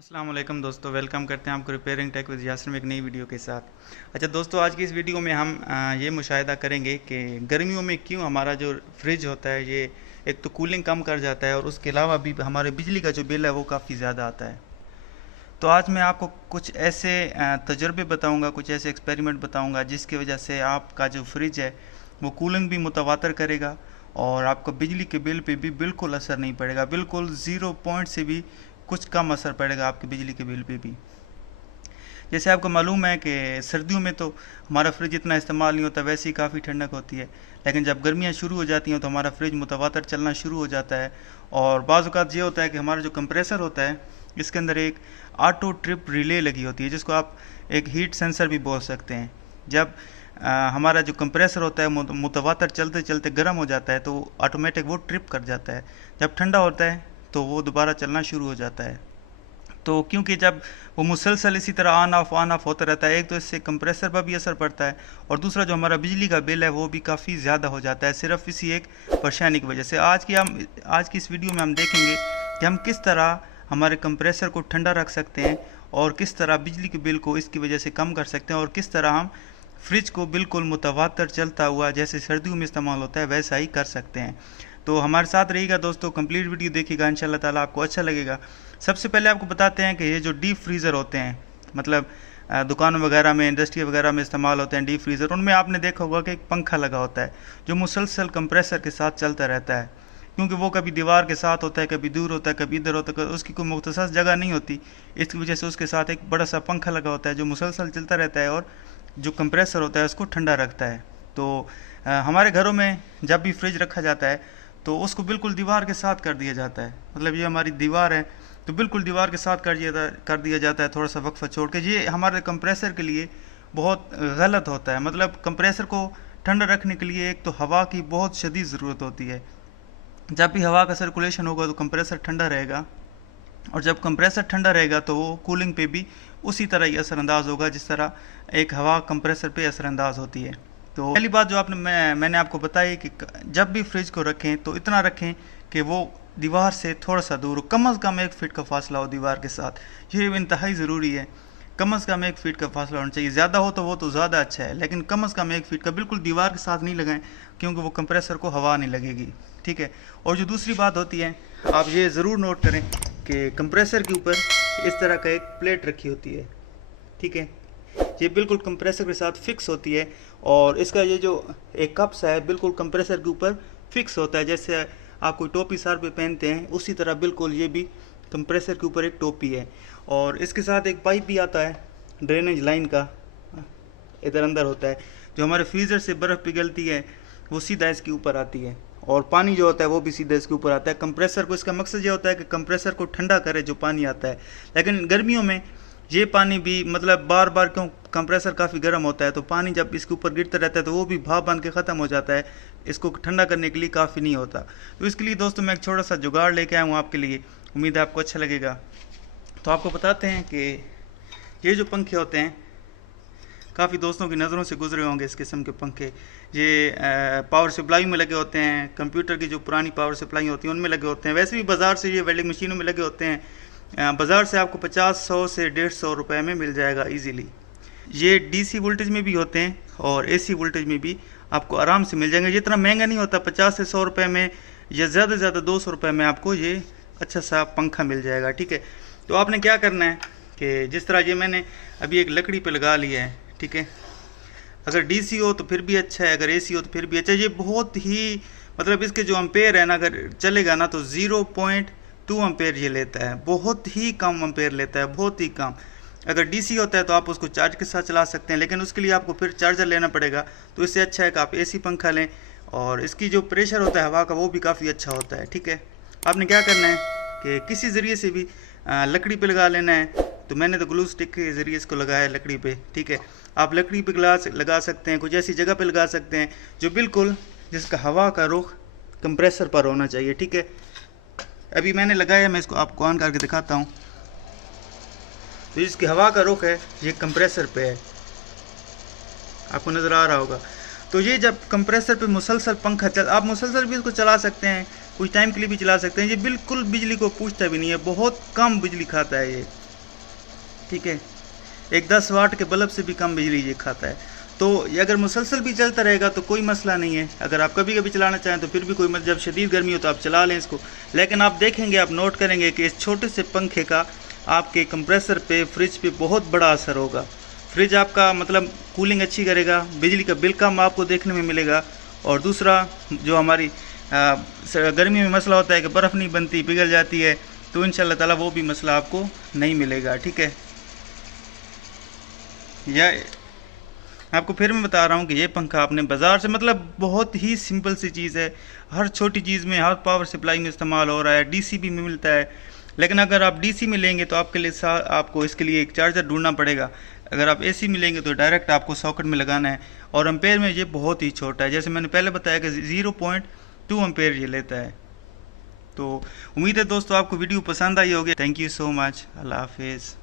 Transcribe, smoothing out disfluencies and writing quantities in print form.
अस्सलाम वालेकुम दोस्तों, वेलकम करते हैं आपको रिपेयरिंग टेक विद यासिर में एक नई वीडियो के साथ। अच्छा दोस्तों, आज की इस वीडियो में हम ये मुशाहिदा करेंगे कि गर्मियों में क्यों हमारा जो फ्रिज होता है ये एक तो कूलिंग कम कर जाता है और उसके अलावा भी हमारे बिजली का जो बिल है वो काफ़ी ज़्यादा आता है। तो आज मैं आपको कुछ ऐसे तजर्बे बताऊँगा, कुछ ऐसे एक्सपेरिमेंट बताऊँगा जिसकी वजह से आपका जो फ्रिज है वो कूलिंग भी मुतवातर करेगा और आपको बिजली के बिल पे भी बिल्कुल असर नहीं पड़ेगा, बिल्कुल 0 पॉइंट से भी कुछ कम असर पड़ेगा आपके बिजली के बिल पे भी। जैसे आपको मालूम है कि सर्दियों में तो हमारा फ्रिज इतना इस्तेमाल नहीं होता, वैसे ही काफ़ी ठंडक होती है, लेकिन जब गर्मियाँ शुरू हो जाती हैं तो हमारा फ्रिज मुतवातर चलना शुरू हो जाता है। और बाज़ औक़ात ये होता है कि हमारा जो कंप्रेसर होता है इसके अंदर एक ऑटो ट्रिप रिले लगी होती है, जिसको आप एक हीट सेंसर भी बोल सकते हैं। जब हमारा जो कंप्रेसर होता है मुतवातर चलते चलते गर्म हो जाता है तो ऑटोमेटिक वो ट्रिप कर जाता है। जब ठंडा होता है तो वो दोबारा चलना शुरू हो जाता है। तो क्योंकि जब वो मुसलसल इसी तरह ऑन ऑफ होता रहता है, एक तो इससे कंप्रेसर पर भी असर पड़ता है और दूसरा जो हमारा बिजली का बिल है वो भी काफ़ी ज़्यादा हो जाता है, सिर्फ इसी एक परेशानी की वजह से। आज की इस वीडियो में हम देखेंगे कि हम किस तरह हमारे कंप्रेसर को ठंडा रख सकते हैं और किस तरह बिजली के बिल को इसकी वजह से कम कर सकते हैं और किस तरह हम फ्रिज को बिल्कुल मुतवातर चलता हुआ जैसे सर्दियों में इस्तेमाल होता है वैसा ही कर सकते हैं। तो हमारे साथ रहिएगा दोस्तों, कंप्लीट वीडियो देखिएगा, इंशाल्लाह ताला आपको अच्छा लगेगा। सबसे पहले आपको बताते हैं कि ये जो डीप फ्रीज़र होते हैं, मतलब दुकानों वगैरह में, इंडस्ट्री वगैरह में इस्तेमाल होते हैं डीप फ्रीज़र, उनमें आपने देखा होगा कि एक पंखा लगा होता है जो मुसलसल कंप्रेसर के साथ चलता रहता है, क्योंकि वो कभी दीवार के साथ होता है, कभी दूर होता है, कभी इधर होता है, उसकी कोई मुख्तसस जगह नहीं होती। इसकी वजह से उसके साथ एक बड़ा सा पंखा लगा होता है जो मुसलसल चलता रहता है और जो कंप्रेसर होता है उसको ठंडा रखता है। तो हमारे घरों में जब भी फ्रिज रखा जाता है तो उसको बिल्कुल दीवार के साथ कर दिया जाता है, मतलब ये हमारी दीवार है तो बिल्कुल दीवार के साथ कर दिया जाता है, थोड़ा सा वक्फा छोड़ के। ये हमारे कंप्रेसर के लिए बहुत गलत होता है। मतलब कंप्रेसर को ठंडा रखने के लिए एक तो हवा की बहुत शदीद ज़रूरत होती है। जब भी हवा का सर्कुलेशन होगा तो कंप्रेसर ठंडा रहेगा और जब कंप्रेसर ठंडा रहेगा तो वो कूलिंग पे भी उसी तरह ही असरअंदाज होगा जिस तरह एक हवा कंप्रेसर पे असरअंदाज होती है। तो पहली बात जो मैंने आपको बताई कि जब भी फ्रिज को रखें तो इतना रखें कि वो दीवार से थोड़ा सा दूर हो, कम से कम 1 फीट का फासला हो दीवार के साथ। ये इंतहाई ज़रूरी है, कम से कम 1 फीट का फासला होना चाहिए। ज़्यादा हो तो वो तो ज़्यादा अच्छा है, लेकिन कम से कम 1 फीट का, बिल्कुल दीवार के साथ नहीं लगाएं क्योंकि वो कंप्रेसर को हवा नहीं लगेगी, ठीक है। और जो दूसरी बात होती है, आप ये ज़रूर नोट करें कि कंप्रेसर के ऊपर इस तरह का एक प्लेट रखी होती है, ठीक है। ये बिल्कुल कंप्रेसर के साथ फिक्स होती है और इसका ये जो एक कप्स है बिल्कुल कंप्रेसर के ऊपर फिक्स होता है। जैसे आप कोई टोपी सर पे पहनते हैं उसी तरह बिल्कुल ये भी कंप्रेसर के ऊपर एक टोपी है। और इसके साथ एक पाइप भी आता है ड्रेनेज लाइन का, इधर अंदर होता है, जो हमारे फ्रीज़र से बर्फ़ पिघलती है वो सीधा इसके ऊपर आती है और पानी जो होता है वो भी सीधा इसके ऊपर आता है। कंप्रेसर को, इसका मकसद ये होता है कि कंप्रेसर को ठंडा करे जो पानी आता है। लेकिन गर्मियों में ये पानी भी, मतलब बार बार, क्यों, कंप्रेसर काफ़ी गर्म होता है तो पानी जब इसके ऊपर गिरता रहता है तो वो भी भाप बन के ख़त्म हो जाता है, इसको ठंडा करने के लिए काफ़ी नहीं होता। तो इसके लिए दोस्तों मैं एक छोटा सा जुगाड़ लेके आया हूँ आपके लिए, उम्मीद है आपको अच्छा लगेगा। तो आपको बताते हैं कि ये जो पंखे होते हैं, काफ़ी दोस्तों की नज़रों से गुजरे होंगे इस किस्म के पंखे। ये पावर सप्लाई में लगे होते हैं, कंप्यूटर की जो पुरानी पावर सप्लाई होती है उनमें लगे होते हैं। वैसे भी बाज़ार से ये वेल्डिंग मशीनों में लगे होते हैं, बाज़ार से आपको 50-100 से 150 रुपये में मिल जाएगा इजीली। ये डीसी वोल्टेज में भी होते हैं और एसी वोल्टेज में भी आपको आराम से मिल जाएंगे। जितना महंगा नहीं होता, 50 से 100 रुपये में या ज़्यादा से ज़्यादा 200 रुपये में आपको ये अच्छा सा पंखा मिल जाएगा, ठीक है। तो आपने क्या करना है कि जिस तरह ये मैंने अभी एक लकड़ी पे लगा लिया है, ठीक है। अगर डीसी हो तो फिर भी अच्छा है, अगर एसी हो तो फिर भी अच्छा है। ये बहुत ही, मतलब इसके जो अम्पेयर है ना, अगर चलेगा ना तो 0.2 अम्पेयर ये लेता है, बहुत ही कम अम्पेयर लेता है, बहुत ही कम। अगर डीसी होता है तो आप उसको चार्ज के साथ चला सकते हैं, लेकिन उसके लिए आपको फिर चार्जर लेना पड़ेगा। तो इससे अच्छा है कि आप एसी पंखा लें और इसकी जो प्रेशर होता है हवा का वो भी काफ़ी अच्छा होता है, ठीक है। आपने क्या करना है कि किसी ज़रिए से भी लकड़ी पे लगा लेना है। तो मैंने तो ग्लू स्टिक के ज़रिए इसको लगाया है लकड़ी पे, ठीक है। आप लकड़ी पे लगा सकते हैं, कुछ ऐसी जगह पे लगा सकते हैं जो बिल्कुल जिसका हवा का रुख कंप्रेसर पर होना चाहिए, ठीक है। अभी मैंने लगाया, मैं इसको आपको ऑन करके दिखाता हूँ। तो जिसकी हवा का रुख है ये कंप्रेसर पे है, आपको नज़र आ रहा होगा। तो ये जब कंप्रेसर पे मुसलसल पंखा आप मुसलसल भी इसको चला सकते हैं, कुछ टाइम के लिए भी चला सकते हैं। ये बिल्कुल बिजली को पूछता भी नहीं है, बहुत कम बिजली खाता है ये। ठीक है। एक 10 वाट के बल्ब से भी कम बिजली ये खाता है। तो ये अगर मुसलसल भी चलता रहेगा तो कोई मसला नहीं है। अगर आप कभी कभी चलाना चाहें तो फिर भी कोई मत, जब शदीद गर्मी हो तो आप चला लें इसको। लेकिन आप देखेंगे, आप नोट करेंगे कि इस छोटे से पंखे का आपके कंप्रेसर पे, फ्रिज पे बहुत बड़ा असर होगा। फ्रिज आपका मतलब कूलिंग अच्छी करेगा, बिजली का बिल कम आपको देखने में मिलेगा। और दूसरा जो हमारी गर्मी में मसला होता है कि बर्फ़ नहीं बनती, पिघल जाती है, तो इंशाल्लाह ताला वो भी मसला आपको नहीं मिलेगा, ठीक है। यह आपको फिर मैं बता रहा हूँ कि ये पंखा आपने बाज़ार से, मतलब बहुत ही सिंपल सी चीज़ है, हर छोटी चीज़ में, हर पावर सप्लाई में इस्तेमाल हो रहा है, डीसी भी में मिलता है। लेकिन अगर आप डीसी में लेंगे तो आपके लिए आपको इसके लिए एक चार्जर ढूंढना पड़ेगा। अगर आप एसी में लेंगे तो डायरेक्ट आपको सॉकेट में लगाना है। और एम्पेयर में ये बहुत ही छोटा है, जैसे मैंने पहले बताया कि 0.2 एम्पेयर ये लेता है। तो उम्मीद है दोस्तों आपको वीडियो पसंद आई होगी। Thank you so much. अल्लाह हाफिज़।